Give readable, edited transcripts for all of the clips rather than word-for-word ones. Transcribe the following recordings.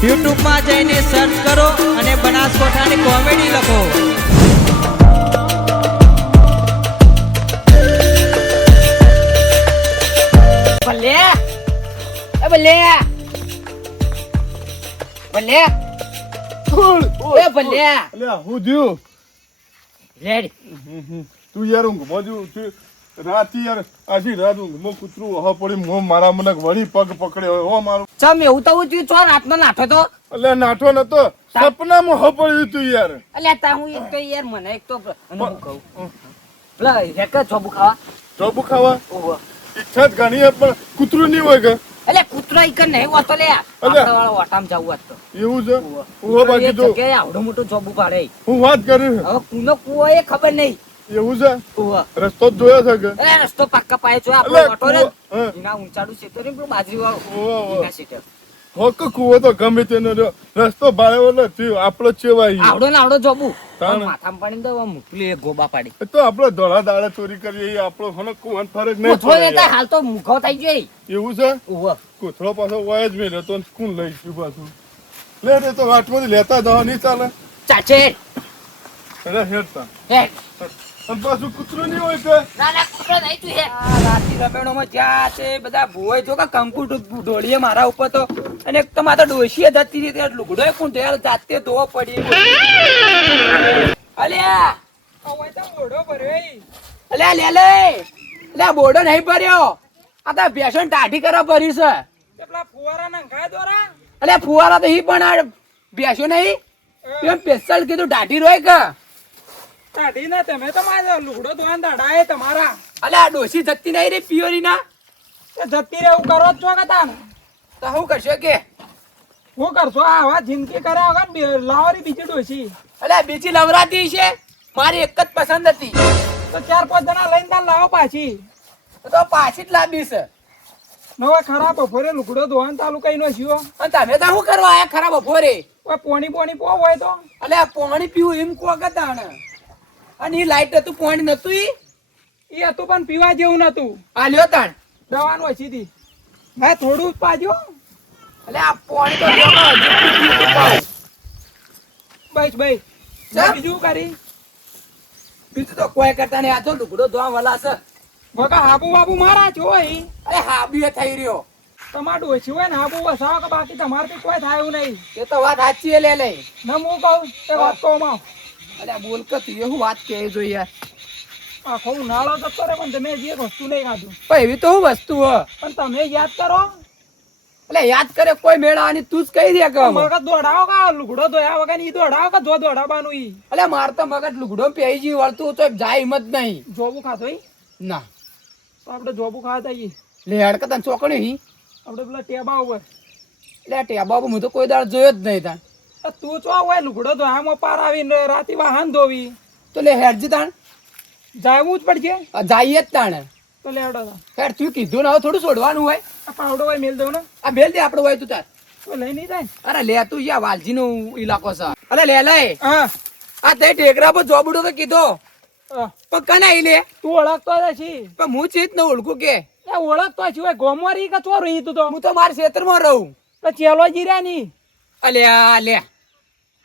YouTube માં જઈને search કરો અને બનાસકોઠાની કોમેડી લખો. ભલે એ ભલે ભલે એ ભલે અલ્યા હું થયું રેડી તું યાર ઊંઘ મોજું રાતી યાર આજી રાત ઊંઘમાં કૂતરું હ પડી મો મારા મને વળી પગ પકડ્યો હો મારું ચમ એવું તો હું ચો રાતનો નાઠો તો અલ્યા નાઠો નતો સપનામાં હ પડ્યું તું યાર અલ્યા તા હું એક તો યાર મને એક તો અને હું કહું પેલા હેક ચોબુ ખાવા ચોબુ ખાવા ઓહો ઈચ્છા જ ઘણી હે પણ કૂતરું નહીં હોય કે અલ્યા કૂતરો ઈ કર નહીં હોતો લે વાળો ઓટામ જવું હતો એવું છે હું બાકી તો કે આવડો મોટો ચોબુ પાડે હું વાત કરું હવે કુનો કુવો એ ખબર નહીં એવું છે ઓહો રસ્તો જ જોયો છે કે એ રસ્તો પાક્કા પાય છો આપણો અલ્યા, ઓટો રે હા. એના ઊંચાડું છે ને પેલું બાજરી વાળો ઓહો એના સીટર હોક કુવો તો ગમે તેનો રહ્યો રસ્તો ભાડે નથી આપણો ચેવાય આવડો ને આવડો ચોબુ તાણે. માથામાં પાડીને તો મોકલી ગોબા પાડી એ તો આપણે ધોળા દાડે ચોરી કરીએ એ આપણો મને કોઈ ફરક નહીં કોથળો લેતા પડે હાલ તો મુખો થઈ ગયો એવું છે ઓહો કોથળો પાછો વાય જ મેલ્યો તો કોણ લઈશું પાછું લે રે તો વાટમાંથી લેતા જવા નહીં ચાલે ચાચે અરે હેડતા હે અને પાછું કૂતરું નહીં હોય કે ના ના કૂતરો નહીં તું હે રાતી રમેણોમાં જ્યાં છે બધા ભોય જો કે કંકુ ઢોળીએ મારા ઉપર તો અને એક તો માતા ડોશીએ જતી રહી ત્યાં લુગડો કોણ ધોયા જાતે ધોવો પડી અલ્યા ઓય તો બોડો ભર્યો અલ્યા લે લે અલ્યા બોડો નહીં ભર્યો આ તો ભેસણ ટાઢી કરવા ભરી છે પેલા ફુવારા નંખાય દોરા અલ્યા ફુવારા તો ઈ પણ આ ભેસો નહીં એમ પેસલ કીધું ટાઢી રોય કે કાઢી ના તમે તો મારા લુગડો ધોવાન દાડાએ તમારા અલ્યા ડોશી જતી નહીં રે પિયોરી ના જતી રહેવું કરો જ છો કે તાન તો હું કરશો કે હું કરશો આવા જિંદગી કર્યા વગર લાવરી બીજી ડોસી અલ્યા બીજી લવરાતી છે મારી એક જ પસંદ હતી તો 4-5 જણા લઈને તાન લાવો પાછી તો પાછી જ લાવી છે નવા ખરાબ બપોરે લુગડો ધોવાન ચાલુ કઈ નો થયો અને તમે તો શું કરવા આયા ખરા બપોરે ઓય પોણી પો હોય તો અલ્યા પાણી પીવું એમ કો કતાણ અને ઈ લાઈટ હતું પાણી નતું ઈ એ હતું પણ પીવા જેવું નતું આલ્યો તાણ દવાનું ઓછી હતી મેં થોડું જ પાજો અલ્યા આ પાણી તો દેવા હજુ બસ બસ ચા? બીજું કરી બીજું તો કોઈ કરતા નહીં આ તો લુગડો ધોવા વાલા છે બકા હાબુ બાબુ મારા છો હોય અરે હાબીએ થઈ રહ્યો તમારું ઓછી હોય ને હાબુ વસાવો કે બાકી તમારથી કોઈ થાય એવું નહીં એ તો વાત સાચી છે લે લે ના હું કહું એ વાત કહું માં અલ્યા બોલ કે તું એવું વાત કહે જો યાર આખો ઉનાળો જતો રે પણ તમે જે વસ્તુ નહીં ખાધું પણ એવી તો શું વસ્તુ હ પણ તમે યાદ કરો એટલે યાદ કરે કોઈ મેળવાની તું જ કહી દે કે મગજ દોડાવો કા લુગડો ધોયા વગર ઈ દોડાવો કે જો દોડાવવાનું ઈ અલે માર તો મગજ લુગડો પહેરી જી વળતું તો જાય હિંમત નહીં જોબુ ખાતો ઈ ના તો આપણે જોબુ ખાતા ઈ લે હડક તને ચોકણી હી આપણે પેલા ટેબા ઉપર લે ટેબા બાબુ હું તો કોઈ દાડ જોયો જ નહીં તાણ આ તું ચો હોય લુગડો ધોયામાં પાર આવીને રાતી વાહન ધોવી તો લે હેડજી તાણ જાવું જ પડશે જઈએ જ તાણ તો લેવડો તો હેડ તું કીધું ને હવે થોડું છોડવાનું હોય આ પાવડો હોય મેલ દઉં ને આ બેલ દે આપણું હોય તું તાર તો લઈ નહીં જાય અરે લે તું યા વાલજી નો ઇલાકો છે અરે લે લે હા આ તે ટેકરા પર જોબડો તો કીધો હા. પણ કનાઈ લે તું ઓળખતો નથી પણ હું ચીત ન ઓળખું કે એ ઓળખતો છે ગોમવારી કે ચોર રહી તું તો હું તો મારા ક્ષેત્રમાં રહું તો ચેલો જીર્યા ની અલ્યા લે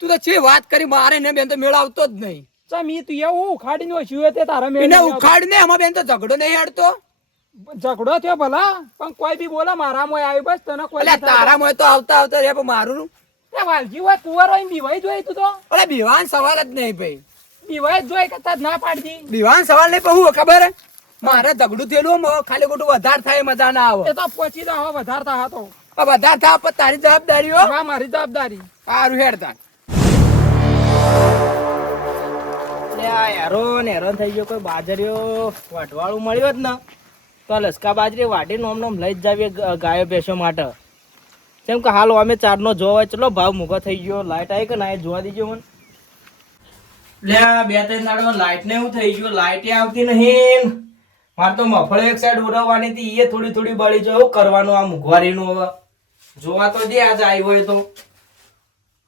તું તો છે વાત કરી મારે ને બેન તો મેળ આવતો જ નહીં ચમ ઈ તું એવું ઉખાડીને ઓછું તે તારા મેળ એને નહીં આવતો. ઉખાડ ને એમાં બેન તો ઝઘડો નહીં હેડતો ઝઘડો થયો ભલા પણ કોઈ બી બોલે મારા મોય આવી બસ તને કોઈ અલ્યા તારા મોય તો આવતા આવતા રે પણ મારું એ વાલજી હોય કુંવર હોય ને બીવાઈ જોઈ તું તો અરે બીવાન સવાલ જ નહીં ભાઈ બીવાઈ જ જોઈ કરતા જ ના પાડતી બીવાન સવાલ નહીં પણ હું ખબર હે? મારે ઝઘડું થયેલું ખાલી ખોટું વધારે થાય મજા ના આવે એ તો પછી તો હવે વધારતા હતો પણ વધારે થાય પણ તારી જવાબદારી હો હા મારી જવાબદારી સારું હેડતા હેરાન થઈ ગયો કોઈ બાજરીઓ વાટવાળું મળ્યો જ ને તો લસકા બાજરી વાટી નોમ નોમ લઈ જ જાવીએ ગાયો ભેંસો માટે કેમ કે હાલ અમે ચારનો જોવા ચલો ભાવ મૂકો થઈ ગયો લાઈટ આવી કે ના જોવા દીજો મને લે 2-3 દાડો લાઈટ ને એવું થઈ ગયું લાઈટ આવતી નહીં મારે તો મફળે એક સાઈડ ઉડવવાની હતી એ થોડી થોડી બળી જાય કરવાનું આ મુઘવારીનું હવે જોવા તો દે આજ આવી હોય તો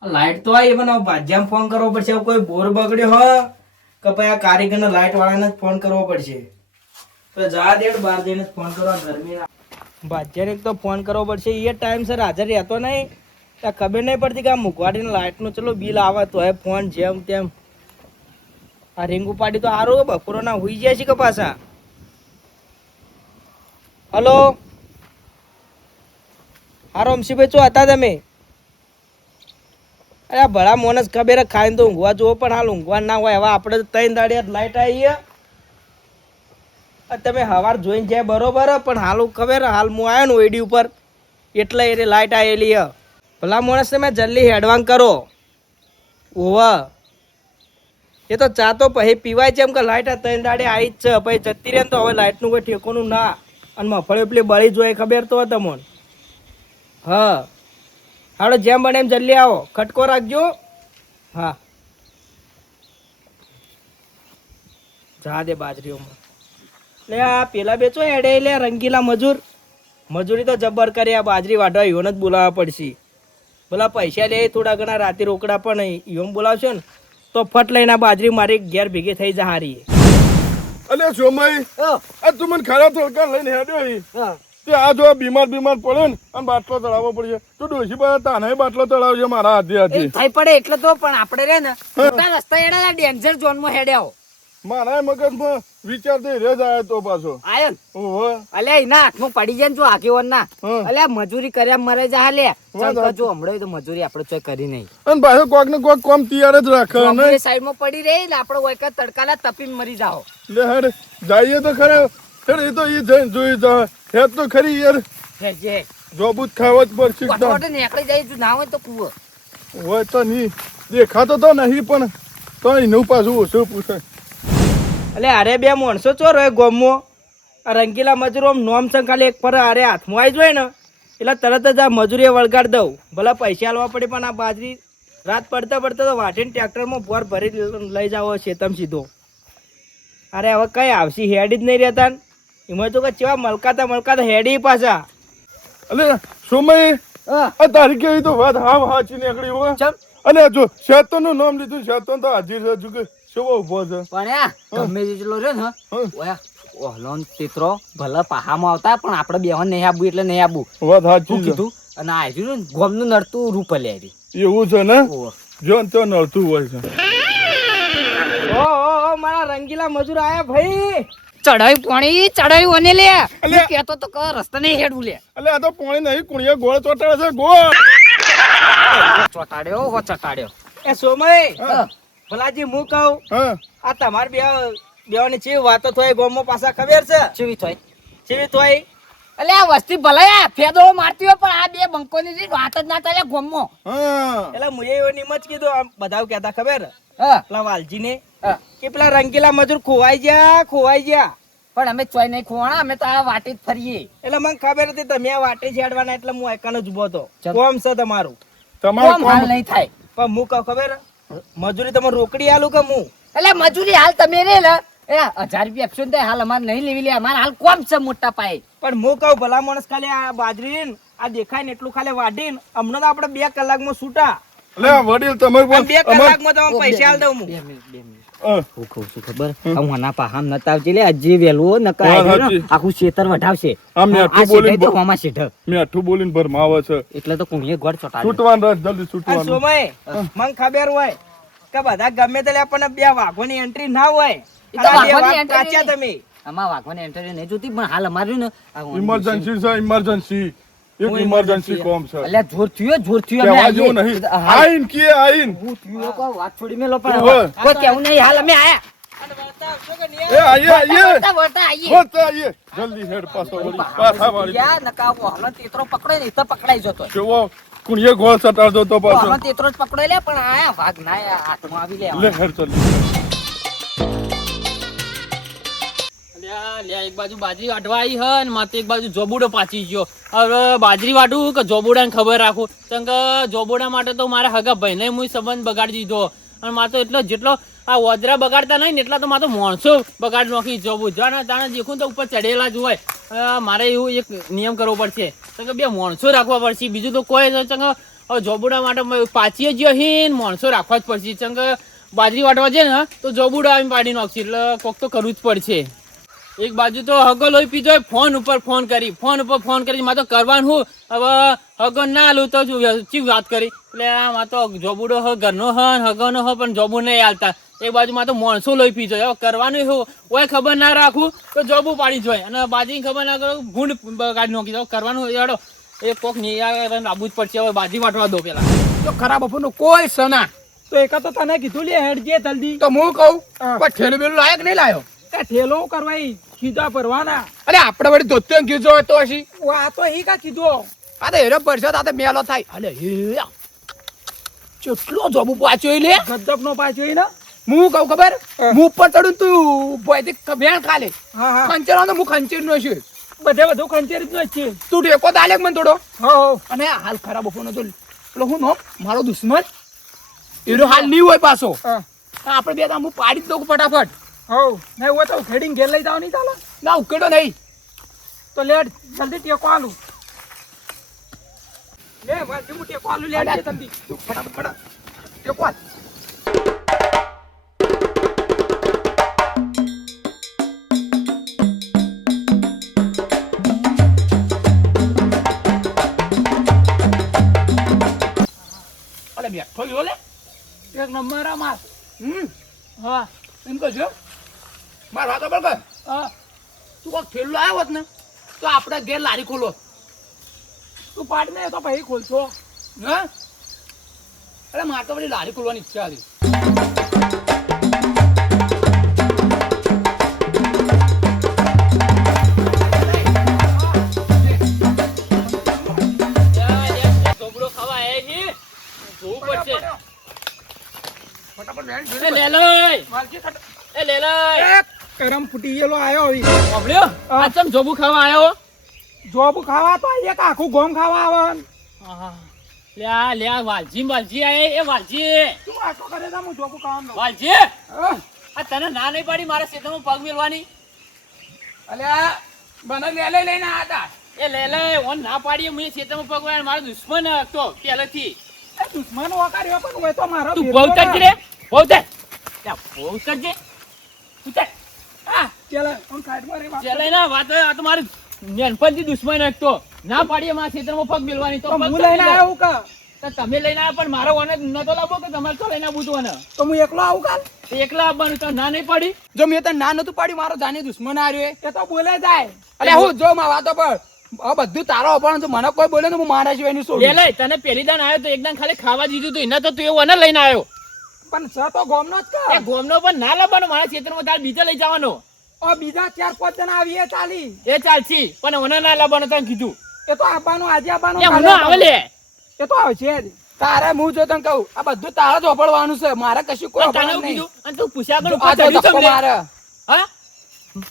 લાઈટ તો આવી પણ ભાજ્યામાં ફોન કરવો પડશે કોઈ બોર બગડ્યો હોય કે ભાઈ આ કારીગરને લાઈટ વાળાને જ ફોન કરવો પડશે તો જા દેડ બહાર જઈને ફોન કરવા ગરમી ભાજ્યાને તો ફોન કરવો પડશે એ ટાઈમ સર હાજર રહેતો નહીં ત્યાં ખબર નહીં પડતી કે આ મુખવાડીને લાઇટનું ચલો બિલ આવે તો એ ફોન જેમ તેમ આ રીંગ ઉપાડી તો સારું બપોરના હોઈ જાય છે કે પાછા. હલો હારો અમશીભાઈ ચો હતા તમે? અરે ભલા મોનસ ખબર ખાઈને તો ઊંઘવા જુઓ પણ હાલ ઊંઘવા ના હોય. હવે આપણે તો 3 દાડિયા લાઈટ આવી તમે સવાર જોઈને જાય બરોબર પણ હાલ ખબર હાલ હું આવ્યો ને ઓઈડી ઉપર એટલે એ લાઈટ આવેલી ભલા માણસ તમે જલ્દી હેડવાન કરો. ઓવા એ તો ચા તો પછી પીવાય છે એમ કે લાઈટ આ 3 દાડે આવી જ છે પછી જતી રહે ને તો હવે લાઈટનું કોઈ ઠેકોનું ના અને મફળી પેલી બળી જોઈએ ખબર તો હોય તમને. હા હાડો જેમ બને એમ જલ્દી આવો ખટકો રાખજો. હા જા દે બાજરીઓમાં લે આ પેલા બેચો હેડે લે રંગીલા મજૂરી તો જબ્બર કરે. આ બાજરી વાઢવા ઈવોને જ બોલાવવા પડશે. ભલા પૈસા લે થોડા ઘણા રાતે રોકડા પણ ઈવોને બોલાવશો ને તો ફટ લઈને આ બાજરી મારી ઘેર ભેગી થઈ જા હારી. અલે સોમાઈ આ તું મને ખરા થોડકા લઈને હેડ્યો હી તે આ જો બીમાર પડે ને અને બાટલો ચડાવવો પડશે તો ડોશી પાસે તાને બાટલો ચડાવજો મારા હાથે હાથે થઈ પડે એટલે તો પણ આપણે રે ને મોટા રસ્તા એડા ડેન્જર ઝોનમાં હેડ્યા મારા મગજમાં વિચાર તો રે જ આવ્યો તો પાછો આયો ને ઓહો અલ્યા એના હાથમાં પડી જાય ને જો આગેવાન ના હા. અલ્યા મજૂરી કર્યા મરે જા લે વાત ચલ જો હમણાં તો મજૂરી આપણે ચોય કરી નહીં અને પાછો કોક ને કોક કોમ તૈયાર જ રાખે ને સાઈડમાં પડી રહી એટલે આપણે ઓયકા તડકાલા તપીને મરી જાઓ લે હેડ જઈએ તો ખરા હેડ એ તો ઈ જઈને જોઈ જા હેડ તો ખરી યાર જે જોબૂત ખાવા જ પડશે વટવટે નીકળી જાય જો ના હોય તો કૂવો હોય તો નહીં દેખાતો તો નહીં પણ તો એનું પાછું ઓછું પૂછે. એટલે અરે બે માણસો ચોર હોય ગોમમાં આ રંગીલા મજૂરો આમ નોમ છે ખાલી એક પર અરે હાથમાં આવી જાય ને એટલે તરત જ આ મજૂરીએ વળગાડ દઉં ભલા પૈસા આલવા પડે પણ આ બાજરી રાત પડતા તો વાટીને ટ્રેક્ટરમાં ભોર ભરી લઈ જાવ શેતમ સીધો. અરે હવે કઈ આવશી હેડી જ નહીં રહેતા ને એમાં તો કે કેવા મલકાતા હેડી પાછા. અલે સોમય આ તારી કેવી તો વાત હાવ હાચી નીકળી હો. અને જો શેતોનું નામ લીધું શેતોન તો હાજીર છે જો કે શોભો ઉભો છે પણ ગમે જેટલો રહ્યો ને ઓયા ઓહલોન તેતરો ભલે પહામાં આવતા પણ આપણે બેહન નહીં આબુ એટલે નહીં આબુ વાત હાચી છે કીધું અને આયરું ને ગોમનું નડતું રૂપ લે એવું છે ને જો ને તો નડતું હોય છે. ઓ મારા રંગીલા મજૂર આયા ભાઈ. ચડાવી ઓને લે કેતો તો રસ્તા નહીં હેડવું લે એટલે આ તો પાણી નહીં કુણિયા ગોળ ચોટાડે છે ગોળ ચટાડ્યો એ સોમય ભલાજી હું કહું હા આ તમાર બેવાની ચેવી વાતો થોય ગોમમાં પાછા ખબર છે ચેવી થોય એટલે આ વસ્તી ભલે ફેદો મારતી હોય પણ આ બે બંકોની વાત જ ના થાય ગોમમાં હા મુએ એવો નિમ જ કીધું આમ બધા કહેતા ખબર હા પેલા વાલજીને કે પેલા રંગીલા મજૂર ખોવાઈ ગયા પણ અમે ચોય નહીં ખોવાણા અમે તો આ વાટે જ ફરીએ એટલે મને ખબર હતી તમે આ વાટે છેડવાના એટલે હું એકાનો જ ઉભો હતો કોમ છે તમારું તમારું હાલ નહીં થાય પણ હું કહું ખબર મજૂરી તમે રોકડી આલું કે હું એટલે મજૂરી હાલ તમે રે ને 1000 રૂપિયા આપશો ને હાલ અમારે નહીં લેવી લે અમારે હાલ કોમ છે મોટા પાયે પણ હું કહું ભલા માણસ ખાલી આ બાજરી આ દેખાય ને એટલું ખાલી વાઢીને હમણાં તો આપણે 2 કલાકમાં છૂટા લે વડીલ તમારે 2 કલાકમાં તમે પૈસા આલ દઉં હું હું કહું છું ખબર હું હના પાહામ નતા આવજે લે હજી વેલું નકા આખું ખેતર વઢાવશે મેઠું બોલીને ભરમાવે છે એટલે તો કુણીએ ગોળ ચોટાડે છૂટવાનું રસ જલ્દી છૂટવાનું સોમય મને ખબર હોય કે બધા ગમે તે આપણને 2 વાઘોની એન્ટ્રી ના હોય કાચ્યા તમે આમાં વાઘવાની એન્ટ્રી નહીં જોતી પણ હાલ અમારું ને ઇમરજન્સી છે ઇમરજન્સી એક ઇમરજન્સી કોમ છે એટલે જોર થયો કેવા જેવું નહીં આઈન કે આઈન હું થયો કો વાત છોડી મેલો પણ કોઈ કેવું નહીં હાલ અમે આયા એ આઈએ વળતા આઈએ જલ્દી હેડ પાછો વળી પાછા વાળી યા નકાવો હમણાં તેતરો પકડે ને તો પકડાઈ જતો કેવો કુણીએ ગોળ સટાડતો તો પાછો હમણાં તેતરો જ પકડે લે પણ આયા વાઘ ના હાથમાં આવી લે લે હેડ ચાલ એક બાજુ બાજરી વાટવા આવી હે ને માથે એક બાજુ જોબુડો પાછી ગયો. હવે બાજરી વાટું કે જોબુડાને ખબર રાખું કેમ કે જોબુડા માટે તો મારા હગા ભાઈને હું સંબંધ બગાડી દીધો અને મારે તો એટલો જેટલો આ વદરા બગાડતા નહીં ને એટલા તો મારે તો માણસો બગાડી નાખી જોબુ જાણે તાણે દેખું તો ઉપર ચડેલા જ હોય. મારે એવું એક નિયમ કરવો પડશે કેમ કે 2 માણસો રાખવા પડશે બીજું તો કોઈ કેમ કે જોબુડા માટે પાછી જ હીન માણસો રાખવા જ પડશે કેમ કે બાજરી વાટવા છે ને તો જોબુડા આવીને પાડી નાખશે એટલે કોક તો કરવું જ પડશે. એક બાજુ તો હગો લોહી પીધો હોય, ફોન ઉપર ફોન કરી મારે તો કરવાનું હું હવે હગો ના આલું તો ચી વાત કરી એટલે આ તો જોબુડો હ ઘરનો હ હગોનો હ પણ જોબુ નહીં આલતા. એક બાજુ માં તો માણસો લોહી પીધો હવે કરવાનું હું ઓય ખબર ના રાખું તો જોબુ પાડી જોય અને બાજી ખબર ના કરું ભૂંડ કાઢી નાખી દો. કરવાનું યાડો એ કોક નહીં લાવવું જ પડશે. હવે બાજી વાટવા દો પેલા તો ખરા બપોરનો કોઈ સના તો એક તો તને કીધું લે હેડ જે જલ્દી. તો હું કહું હા. પણ ઠેલું બેલું લાયક નહીં લાયો. એ ઠેલો કરવા ઈ ખીધા ભરવાના. અલે આપણે વળી ધોત્યો ને કીધો તો હશી. આ તો ઈ કા કીધો. આ તો હેરો પરસો આ તો મેલો થાય. અલે હે કેટલો જોબુ પાછો લે. ગજબ નો પાછો ઈ ને. હું કહું ખબર હા. હું ઉપર ચડું તું ભયથી વેણ ખાલે હા હા ખંચેરો હું ખંચેર નો છું. બધું ખંચેરી જ છે. તું ટેકો દાલેક મને થોડો. હો અને હાલ ખરાબ બપોરનો તો પેલો હું નો મારો દુશ્મન એનો હાલ નહીં હોય પાછો. હા આપણે બે હું પાડી જ દઉં ફટાફટ. હો નહીં હોય તો ખેડીને ઘેર લઈ જાવ નહીં ચાલે. ના ઉકેડો નહીં. તો લેટ જલ્દી ટેકો આલું. લે વાજી હું ટેકો આલું લેટ જલ્દી. તું ફટાફટ ટેકો આલ. અલે બેઠો લ્યો લે. એક નંબર આ માર. હા એમ કહો છો માર વાતો બરાબર. હા તું કોક થેલું આવ્યો હોત ને તો આપણે ઘેર લારી ખોલો. તું પાડ ને તો ભાઈ ખોલશો. હા અરે મારે તો બધી લારી ખોલવાની ઈચ્છા હતી. જોબુડો ખાવા આયા છે જોવું પડશે. ફટાફટ વેણ એ લે લઈ મારજી ખટ. એ લે લઈ એક કરમ ફૂટી ગયેલો આયો હવે. સાંભળ્યો આ ચમ જોબુ ખાવા આવ્યો. જોબ ખાવા તો એક આખું ગોમ ખાવા આવે. લ્યા વાલજી આયે એ વાલજી તું આખો કરે તો હું જોબ ખાવાનું. વાલજી હા આ તને ના નહીં પાડી મારા ખેતરમાં પગ મેલવાની. અલ્યા બને લે લઈને આયા હતા. એ લે ઓન ના પાડીએ મેં ખેતરમાં પગ મેલવાનો મારો દુશ્મન હતો પહેલેથી. એ દુશ્મન વકાર્યો પણ હોય તો મારો તું ભેગો બહુ કરજે રે બહુ કરજે ઉતર. હા ચાલે હું સાઈડમાં રે વાત. ચાલે ના વાત આ તો મારું નેનપણથી દુશ્મન હતો. ના પાડીએ મારા ખેતરમાં પગ મેલવાની તો તો પગ હું તો લઈને મેલો. આવ્યો કા તો તમે લઈને આવ્યા પણ મારો ઓને નતો લાવો કે તમારે તો લઈને આવવું હતું ઓને? તો હું એકલો આવું કાલ. તો એકલા આવવાનું તો ના નહીં પાડી. જો મેં તને ના નતું પાડ્યું મારો જાની દુશ્મન આવ્યો. એ તો બોલે જાય. અરે હું જો માં વાતો પર આ બધું તારો અપણ તો મને કોઈ બોલે ને હું મારા સિવાય નું લે છોડું. લે તને પેલી દાન આવ્યો તો એકદમ ખાલી ખાવા દીધું તું એના તો તું એવું ઓને લઈને આવ્યો. પણ સ તો ગોમનો જ એ કા. ગોમનો પણ ના લાવવાનો મારા ખેતરમાં તાર બીજા લઈ જવાનો. ઓ બીજા 4-5 જણા આવીએ ચાલી. એ ચાલશી પણ ઓને ના લાવવાનો તને કીધું. એ તો આવવાનું આજે આવવાનું. એ કાલે ઓનો આવે લે એ તો આવશે જ. તારે હું જો તને કહું આ બધું તારે જ ઓપડવાનું છે મારે કશું કોઈ પણ તને ઓપડવાનું એવું નહીં. કીધું અને તું પૂછ્યા કર આ ઉપર જો ચડ્યું ધક્કો ચમ લે? મારે. હા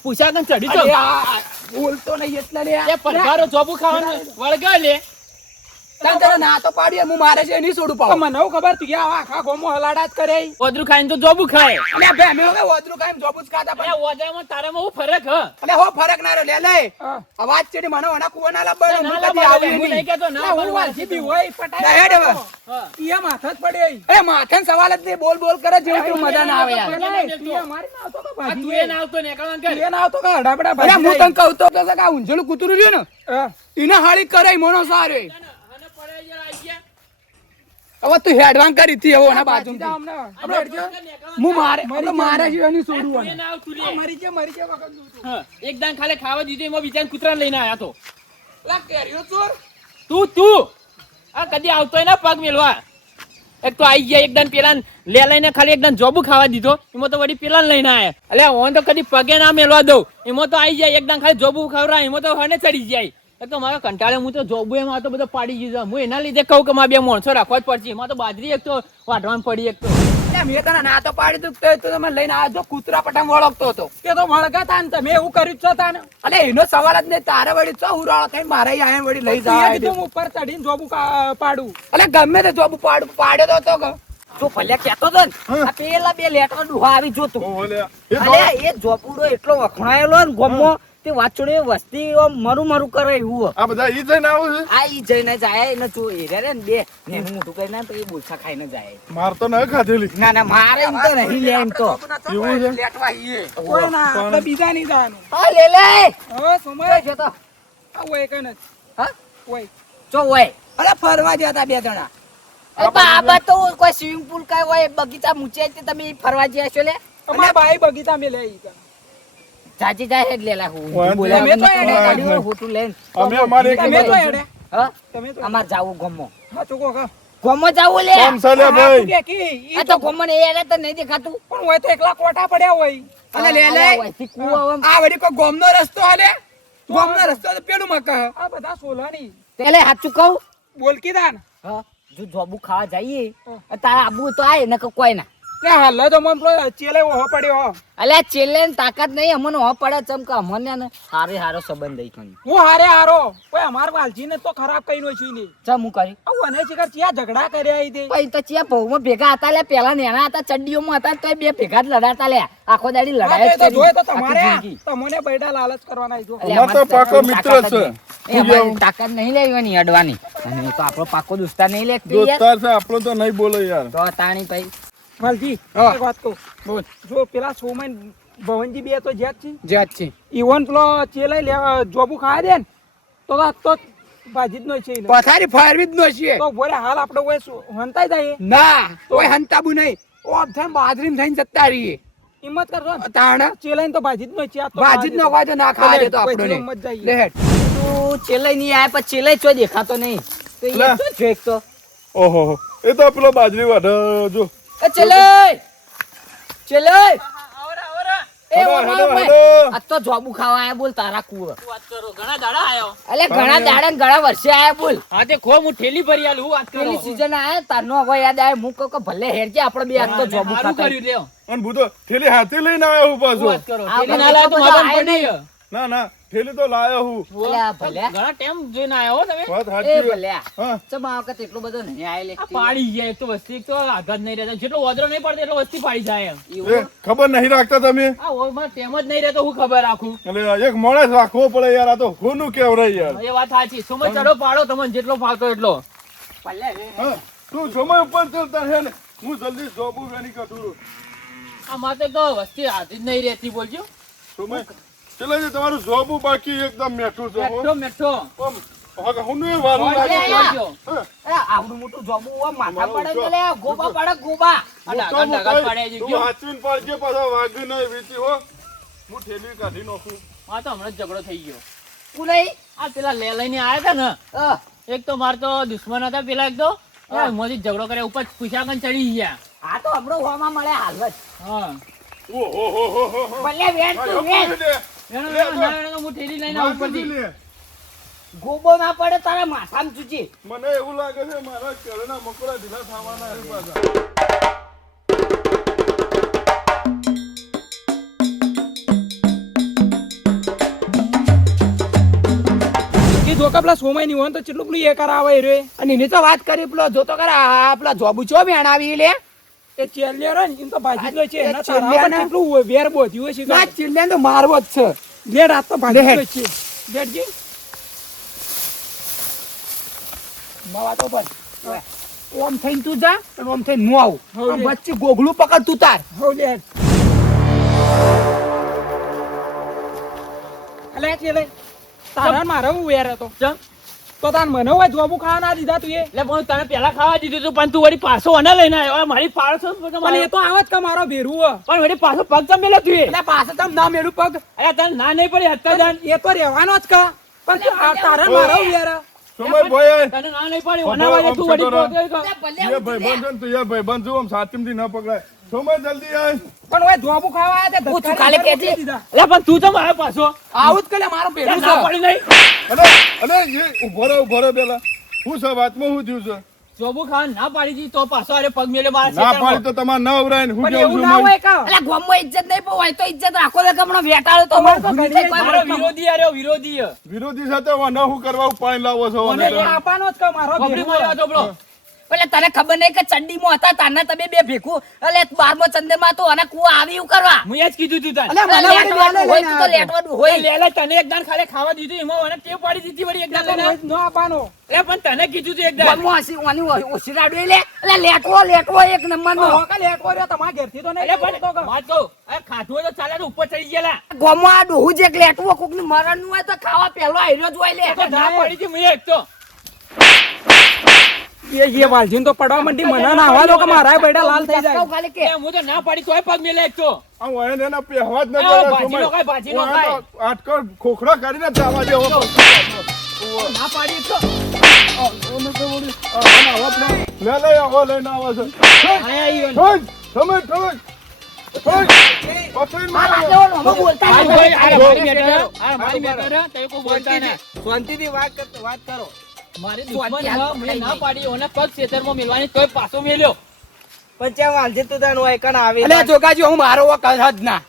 પૂછ્યા કર ચડી અરે ચમ? આ બોલતો નહીં એટલે લે. એ પરગારો જોબુ ખાવાનું વળગ્યો લે. તને તારે ના તો પાડી હું મારે છે નહીં છોડું તો પાડો. મને એવું ખબર તું આવા આખા ગોમો હલાડા જ કરે. ઓદરું ખાઈને તો જોબુ ખાય. અને આ બે મેં હવે ઓદરું કાયમ જોબુ જ ખાતા એ પણ ઓદરામાં તારામાં હું ફરક હ? અને હો ફરક ના રહ્યો લે લે હા. અવાજ ચડી મને ઓના કુવા ના લાવવાનો ના હું કદી લાવવાનો, આવી હું નહીં. નહીં કહેતો, ના ના, હું લાવવાનો. વાલથી બી હોય પટાઈ ના, હેડ હવે. હા. ઈ માથે જ પડે. અરે માથાનો સવાલ જ નહીં બોલ બોલ કરે જેવું તેવું મજા ના આવે યાર. પેલા ઈ અમારી ના આવતો તો આ ભાજી તું એ ના આવતો નીકળવાનું કર. ઈ ના આવતો કે હડાબડા અરે ભાજી હું તને કહું તો કે આ ઊંઝેલું કૂતરું રહ્યું ને હા. એને હાળી કરે મોનો સારો અને પડે યાર આઈ ગયા. હવે તું હેડવાન કરી થી હવે ઓના ભાજી બાજુ જા અમને. આપણે આપણે હેડજો. હું મારે મારા સિવાય નહીં તું છોડું એ આને. ના આવતું લે. મરી જે વખત નું તું. હા, એક દાન ખાલી ખાવા દીધું એમાં બીજા કૂતરાને લઈને આયા તો. લા કેરીઓ ચોર તું આ કદી આવતો ના પગ મેલવા. એક તો આઈ ગયા એકદમ પેલા લઈને ખાલી એકદમ જોબુ ખાવા દીધો એમાં તો વળી પેલા લઈને આયા. એટલે ઓન તો કદી પગે ના મેલવા દઉં એમાં તો આઈ જાય એકદમ ખાલી જોબુ ખવડાય એમાં તો હને ચડી જાય. એક તો મારો કંટાળે હું તો જોબુ એમાં તો બધો પાડી દીધો. હું એના લીધે કહું કે મારે બે માણસો રાખવા જ પડશે. એમાં તો બાજરી એક તો વાઢવાનું પડી એક તો. અરે મેં તને ના તો પાડી દઉં તો તમે લઈને આવજો કૂતરા પટાંગ વળગતો હતો. તે તો વળગાતા ને તમે એવું કર્યું જ છો તાને. અલે એનો સવાલ જ નહીં તારે વળી ચો ઉરાળો થઈને મારે આયા વળી લઈ તું એ જાય. કીધું હું ઉપર ચડીને જોબુ પાડું. અલે ગમે તે જોબ પાડ્યો તો હતો કે તો ભલે કેતો તો ને આ પેલા બે લેટર ડુહા આવી જોતું ઓહો લે. એ અલે એ જોપુડો એટલો વખણાયેલો ને ગોમો તે વાછોડે વસ્તી આમ મરું મરું કરે એવું આ બધા ઈ જઈને આવું છે આ ઈ જઈને જાય એને જો એરે રે ને બે નેનું મોટું કરીને તો એ બોલસા ખાઈને જાય માર તો ન ખાધેલી ના ના મારે એમ તો નહીં લે એમ તો એવું છે લેટવા ઈએ કોઈ ના આપણે બીજા નહીં જવાનું હા લે લે હા સમય જો તો આ હોય કે નથી હા હોય જો હોય અરે ફરવા ગયા હતા બે જણા એ બાબા તો કોઈ સ્વિમિંગ પૂલ કઈ હોય બગીચા મૂચે તે તમે ફરવા જ્યા છો લે અમારા ભાઈ બગીચા મેં લઈ ગયા ચાચી જાય હેડ લેલા હું વાંધો બોલ્યા નહીં. વગર તમે તો ગાડી હેડે. હોટું લઈને અમે અમારે એક તમે તો હેડે હા તમે તો અમાર જાવું ગમો હા ચોકો કા ગમો જાવું લે કોમ છે લે ભાઈ આ તો ગમો ને એને તો નહીં દેખાતું પણ હોય તો એકલા કોટા પડ્યા હોય અને લે લે વયથી કૂવો આમ. આ વળી કોઈ ગોમનો રસ્તો હાલે ગોમનો રસ્તો તો પેલું મકા આ બધા સોલાની એટલે સાચું કહું બોલકી દાન હા જો જોબુ ખાવા જઈએ તારા આબુ તો આય ને કોઈ ના લે હાલ તો મન પેલો ચેલે ઓહો પડ્યો અલ્યા છેલ્લે ને તાકાત નહીં અમને હો પડે ચમ કે અમને ને હારે હારો સંબંધ દઈ કઈ હું હારે હારો કોઈ અમાર વાલજી ને તો ખરાબ કઈ નો છું નહીં ચમ હું કરી આવું અને શિખર ચિયા ઝઘડા કર્યા ઈ તે પછી તો ચિયા ભૌમાં ભેગા હતા લે પેલા નેના હતા ચડ્ડીઓમાં હતા તો બે ભેગા જ લડાતા લે આખો દાડી હા, લડાય તે તો જોયે તો તમારે તમને બેડા લાલચ કરવાના ઈ જો અમાર તો પાકો મિત્ર છે. તાકાત નહીં લેવાની અડવાની અને એ તો આપણો પાકો દોસ્તાર નહીં લે દોસ્તાર છે આપણો તો નહીં બોલે યાર તો તાણી ભાઈ વાલજી હા. એક વાત કહું બોલ જો પેલા સોમન ભવનજી બે તો જ્યાં જ છે જાત છે ઈવન પેલો ચેલાઈ લેવા જોબુ ખાવા દે ને તો ભાજી જ નો છે ઈ લે. પથારી ફારવી જ નો છે તો બોલે હાલ આપણે ઓય હંતાઈ જાય ના કોઈ હંતાબુ નહીં ઓમ થઈને બાજરીમ થઈને જતા રહીએ હિંમત કરજો ને તાણ ચેલાઈ તો ભાજી જ નો છે આ તો બાજી જ નો હોય તો ના ખાવા દે તો કોઈ આપણને હિંમત જાય. લે હેડ. તું ચેલાઈ નહીં આયા પછી ચેલાઈ ચો દેખાતો નહીં તો એ લે. શું છે એક તો ઓહો એ તો પેલો બાજરી વાઢે જો એ ચેલાઈ ચેલાઈ એ હેડો, ઓમાં હેડો, ઓમાં. હેડો. આ તો જોબુ ખાવા આયા બોલ તારા કુવો વાત કરો ઘણા દાડા આયો અલે ઘણા દાડા ને ઘણા વર્ષે આયા બોલ હા તે ખો હું ઠેલી ભરી આલું હું વાત કરો પેલી સીઝન આયા તારનો હવે યાદ આવે હું કહું કે ભલે હેરજે આપણે બે આજ તો જોબુ સારું ખાતા કર્યું લ્યો અને ભૂતો થેલી હાથે લઈને આવ્યો હું હું પાછો વાત કરો આ ઠેલી બધા ના લાય તો તો મારા આયા પડી ના ના થેલી તો લાયો હું અલે આ ભલે ઘણા ટાઈમ જોઈને આયા હો તમે વાત એ સાચી ભલે હા ચમ આ વખત એટલો બધો નહીં આયે લે આ પાડી જાય એક તો વસ્તી એક તો આઘાત નહીં રહેતા જેટલો વધરો નહીં પડતો એટલો વસ્તી પાડી જાય એમ. એ ખબર નહીં રાખતા તમે આ ઓમાં તેમ જ નહીં રહેતો હું ખબર રાખું એટલે એક માણસ રાખવો પડે યાર આ તો કોનું કેવરાય યાર એ વાત સાચી સમય ચડો પાડો તમને જેટલો ફાવતો એટલો હા તું સમય ઉપર ચાલતા હે ને હું જલ્દી જોબુ વેની કટુરું આ માતે તો વસ્તી હાથી જ નહીં રહેતી બોલજો સમય ચલે છે તમારું જોબુ બાકી એકદમ મેઠું છે હો. મેઠો મેઠો ઓમ, હવે હું નહીં વારું બોલજો, લાગે બોલજો. હા. અરે આવડું મોટું જોબુ હોય માથા તમારું પડે જો. ને લે ગોબા પડે ગોબા આ ડાઘા મોટો ડાઘા મોટો પાડ્યા છે, તું જો. હાચવીને પાડજે પાછા વાગ્યું નહીં વીતી હો હું ઠેલી કાઢી નાખું આ તો હમણાં જ ઝઘડો થઈ ગયો તું નહીં આ પેલા લે લઈને આયા હતા ને અ, એક તો માર તો દુશ્મન હતા પેલા એક તો મોદી ઝઘડો કર્યા ઉપર પૂછા કન ચડી ગયા આ તો હમણાં હોમાં મળે હાલ જ હા ઓહો ભલે વેણ તું વેણ એનો ના એનો હું ઠેલી લઈને આવું ઉપરથી ગોબો ના પડે તારા માથામાં ચૂચી મને એવું લાગે છે મારા કેળના મકોડા ઢીલા થવાના છે પાછા એ ધોકા પેલા સોમાઈ ની હોય ને તો કેટલું પેલું એ કરાવે રે અને એની તો વાત કરી પેલો જોતો કરે આ પેલા જોબુ ચો બેણ આવી લે એ ચેલિયો રે ને એમ તો ભાજી જ નો છે એના એ તારા ચેલિયાને- પર કેટલું વેર બોધ્યું હોય છે ના ચિલ્લે તો મારવો જ છે લેડ આ તો ભાજી જ લે. નો છે બેઠજી માવા તો બસ ઓમ થઈને તું જા અને ઓમ થઈને હું આવું હઉ આમ લે. વચ્ચે ગોગલું પકડ તું તાર હો લેડ અલે ચેલે તારા મારો વેર હતો ચમ તો તાન મને હોય જોબુ ખાવા ના દીધા તું એ એટલે પણ તને પેલા ખાવા દીધું હતું પણ તું વળી પાછો અને લઈને આવ્યો આ મારી પાડશો પણ એ તો આવત કે મારો ભેરું હો પણ વળી પાછો પગ ચમ મેલ્યો તું એ એટલે પાછળ તમ ના મેળું પગ અરે તને ના નહીં પડી હત્તા જાન એ તો રહેવાનો જ કા પણ તું આ તારા મારો વેર સમય ભાઈ તને ના નહીં પડી ઓના વાજે તું વળી પગ એ ભાઈબંધ છે ને તું એ ભાઈબંધ છું આમ સાચીમથી ન પકડાય સમય જલ્દી આય પણ ઓય જોબુ ખાવા આયા તે હું તું કાલે કહેજે. દીધા એટલે પણ તું ચમ આવ્યો પાછો આવું જ કરે મારો ભેરું ના છે પડી નહીં અને એ ઉભો રહો પેલા શું છે વાતમાં શું થયું છે જોબુ ખાવા ના પાડી દી તો પાછો અરે પગ મેલ્યો મારા ના ખેતરમાં. પાડી તો તમારે ના ઉભરાય ને હું પણ કેવું એવું છું ના મય? હોય કા અલા ગોમમાં ઇજ્જત નહીં પોવાય તો ઇજ્જત રાખો લે કમણો વેટાળો તો અમારે તો ભૂલી ઘડીએ જાય કોઈ મારો માણસ. વિરોધી આર્યો વિરોધી વિરોધી સાથે વાના હું કરવા પાણી લાવો છો મને એ આપવાનો જ કા મારો ખબરી ભેરું બોલ્યો હો. હતો પેલો એટલે તને ખબર નહીં કે ચડ્ડીમાં હતા તારના તમે બે ભેગું એટલે 12મો ચંદ્રમાં તો અને કુવા આવી એવું કરવા હું એ જ કીધું તું તને અલ્યા, મને વળી લેટવાનું હોય તો લેટવાનું હોય લેલા તને એક દાન ખાલી ખાવા દીધું એમાં મને ટેવ પાડી દીધી વળી એક દાન લઈને ન આપવાનો એ પણ તને કીધું તું એક દાન ગમો હસી ઓની ઓછી રાડ્યું લે એટલે લેટવો એક નંબરનો હોકા લેટવો રહ્યો તમારા ઘેરથી તો નહીં અરે પણ વાત કહું આ ખાધું હોય તો ચાલે તો ઉપર ચડી ગયેલા ગમો આ ડોહું જે લેટવો કોકનું મરણનું હોય તો ખાવા પહેલો આયરો જ હોય લે તો ના પડી હતી મુએ એક તો એ વાલજીને તો પડવા માંડી મને ના હવા દો કે મારા બેડા લાલ થઈ જાય ખાલી કે એ હું તો ના પાડી તોય પગ મેલે એક તો આ વાયન એના પહેવા જ ન એ કરે ભાજીનો સોમાઈ. ખાય, ભાજીનો વાયન ખાય. તો આટકો ખોખરા કરીને જવા દે હવે. ના પાડી તો લે લે આવો લઈને આવે છે આયા ઈ છોડ સમજ પકડીને માર મારો. આગેવાનો અમે બોલતા આ નહીં. ભાઈ, આ મારી મેટર આ મારી મેટર તે કોઈ બોલતા ના શાંતિથી વાત કરો મારી દુશ્મન હા મને ના પાડી ઓને પગ ખેતરમાં મેલવાની તોય પાછો મેલ્યો પણ ત્યાં વાલજી તું તારું વાયકણ આવી અલ્યા જોગાજી હું મારો વખત જ ના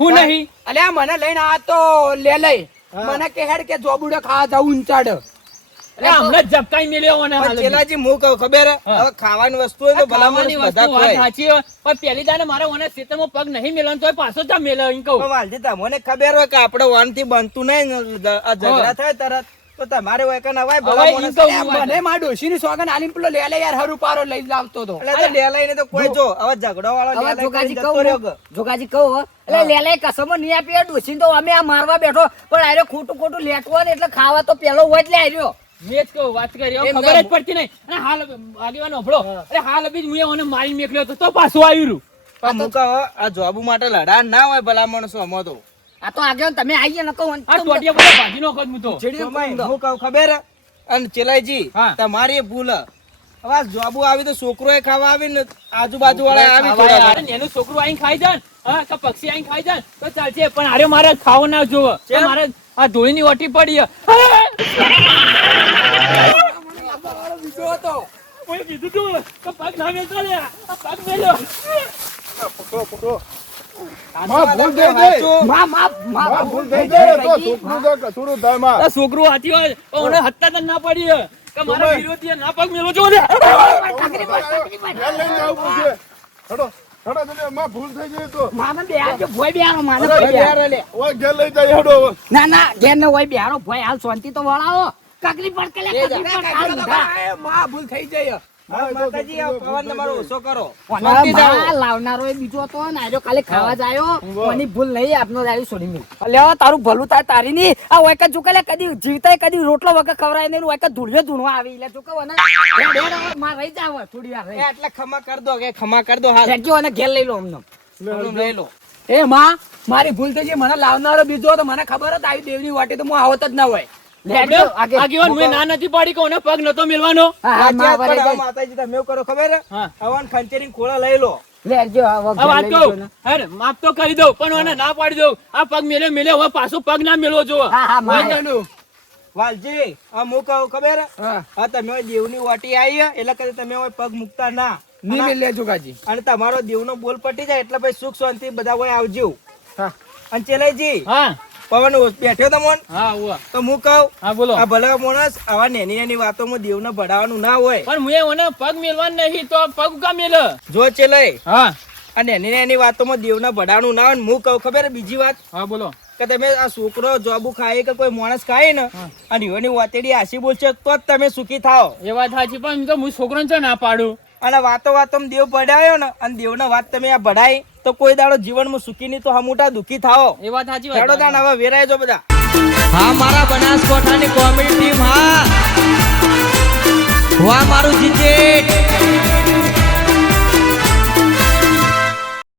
હું નહીં અલ્યા મને લઈને આ તો લે લઈ મને કે હેડ કે જોબુડો ખાવા જાવ ઊંચાડ અરે હમણાં જ ઝપકાઈ મેલ્યો ઓને પણ ચેલાજી હું કહું ખબર હે? હવે ખાવાની વસ્તુ હોય તો ભલા ખાવાની માણસ વસ્તુ બધા વાત ખવાય. સાચી હોય પણ પહેલી દાને મારા ઓને ખેતરમાં પગ નહીં મેલવાનો તોય પાછો જ મેલ્યો એમ કહું પણ વાલજી તમને ખબર હોય કે આપણે વાનથી બનતું નહીં ને આ ઝઘડા થાય તરત તો તમારે વાયકણ અવાય ભલા હવે માણસ. ઈ કહું મને મારા ડોશીની સોગન આલીને પેલો લે લે યાર હરું પારો લઈ લાવતો તો એટલે તો લેલાઈને તો કોઈ જો હવે ઝઘડો વાળો હવે લેલાઈ જોગાજી કરીને જતો રહ્યો કહું કે. જોગાજી કહું હો. એટલે લેલે કસમો નહીં આપી ડોસીને તો અમે આ મારવા બેઠો પણ આર્યો ખોટું લેટવો ને એટલે ખાવા તો પેલો હોય એટલે આર્યો મેં જ કહું વાત કરી હવે એમ ખબર જ ના- પડતી નહીં અને હાલ આગેવાનો હભળો અરે હાલ અભી જ મુએ ઓને મારી મેકલ્યો હતો તો પાછું આવ્યું પણ હું કહું આ જોબુ માટે લડા ના હોય ભલા માણસો આમાં તો. આ તો આગળ તમે આવી ગયા નકો આ ટોટિયા બધા ભાજી નો ખોદ હું તો સોમાઈ, હું કહું ખબર હે? અને ચેલાઈજી હા. તમારી એ ભૂલ હે. હવે આ જોબુ આવી તો છોકરો ખાવા આવી ને આજુબાજુ વાળા આવી ખાવા થોડા યાર, એનું છોકરું આઈને ખાઈ જાય ને, હા કે પક્ષી આઈને ખાઈ જાય ને, તો ચાલશે પણ આરે મારે ખાવો ના જોવો તો કેમ? મારે આ ધોળીની ઓટી પડી હે. બીજો હતો ઓય કીધું તું કે પગ ના મેલતો લે આ પગ મેલ્યો પકડો પકડો માં ભૂલ થઈ ગઈ માં ભૂલ થઈ ગઈ તો છોકરું તો કસૂરું થાય માં. આ છોકરું હાથી હોય પણ ઓને હત્તા તને ના પડી હે કે મારા સોમાઈ. વિરોધી ના પગ મેલો જો લે ઘેર લઈને જવું પડશે. હેડો હેડો જલ્દી, માં ભૂલ થઈ ગઈ તો માને બે આજો ભોય બેહારો માને અરે ભોય બેહારો. ઘેર ઓય ઘેર લઈ જાય હેડો હવે. ના ના ઘેર ને હોય બેહારો ભોય હાલ શાંતિ તો વળાવો કાકરી પડ કે લે કાકરી પડ હાલ ઊંધા. માં ભૂલ થઈ જાય માતાજી આ પવન તમારો ઓછો કરો. ઓના બા લાવનારો એ બીજો હતો ને આજો ખાલી ખાવા જાયો કોની ભૂલ નહીં આપનો દાડી છોડી મે અલ્યા તારું ભલું થાય તારી ની આ ઓયકા જોકલે કદી જીવતાય કદી રોટલો વગર ખવરાય ને ઓયકા ધૂળિયો ધૂણવા આવી એટલે જોકે વના માં રહી જાવ થોડી વાર એ રહી એટલે ખમા કર દો કે ખમા કર દો હાલ. રેજો અને ઘેર લઈ લો અમને થોડું લઈ લો. એ માં મારી ભૂલ થઈ ગઈ મને લાવનારો બીજો તો મને ખબર જ આવી દેવની વાટી તો હું આવત જ ના હોય લેજો આગે આગેવાન મેં ના નથી પાડી કે ઓને પગ નતો મેલવાનો હા હા માં પણ વરે આ જાય માતાજી તમે એવું કરો ખબર હે? હા. હવાન ખંચેરીને ખોળા લઈ લો. લેજો આ આ વાત કહું હેડ માફ તો કરી દઉં પણ ઓને ના પાડી દઉં આ પગ મેલ્યો હવે પાછો પગ ના મેલવો જોવો હા હા માં વાલજી આ હું કહું ખબર હે? હા આ તમે ઓય દેવની વાટી આવી હે, એટલે કદી તમે ઓય પગ મૂકતા ના. ની મેલ લે જોગાજી અને તમારો દેવનો બોલ પટી જાય એટલે ભાઈ સુખ શાંતિ બધા ઓય આવજો. હા અને ચેલાઈજી હા પવન બેઠ્યો તમોન હા ઉવા તો હું કહું હા બોલો આ ભલા માણસ આવા નાની નાની વાતોમાં દેવને ભડાવાનું ના હોય. પણ મુએ ઓને પગ મેલવાનો નહીં તો પગ કા મેલ જો ચેલાઈ હા આ નાની નાની વાતોમાં દેવને ભડાવાનું ના હોય ને હું કહું ખબર હે બીજી વાત હા બોલો કે તમે આ છોકરો જોબુ ખાય કે કોઈ માણસ ખાય ને અને એની વાતેડી આશી બોલશે તો જ તમે સુખી થાઓ. એ વાત સાચી પણ એમ તો હું છોકરાને છે ના પાડું અને વાતોમાં દેવ ભડાયો ને અને દેવના વાત તમે આ ભડાય તો કોઈ દાડો જીવનમાં સુખી નહીં તો હમુટા દુખી થાઓ. એ વાત સાચી હેડો તાન હવે વેરાય જો બધા. હા મારા બનાસકોઠાની કોમેડી ટીમ હા વાહ મારું જીજેટ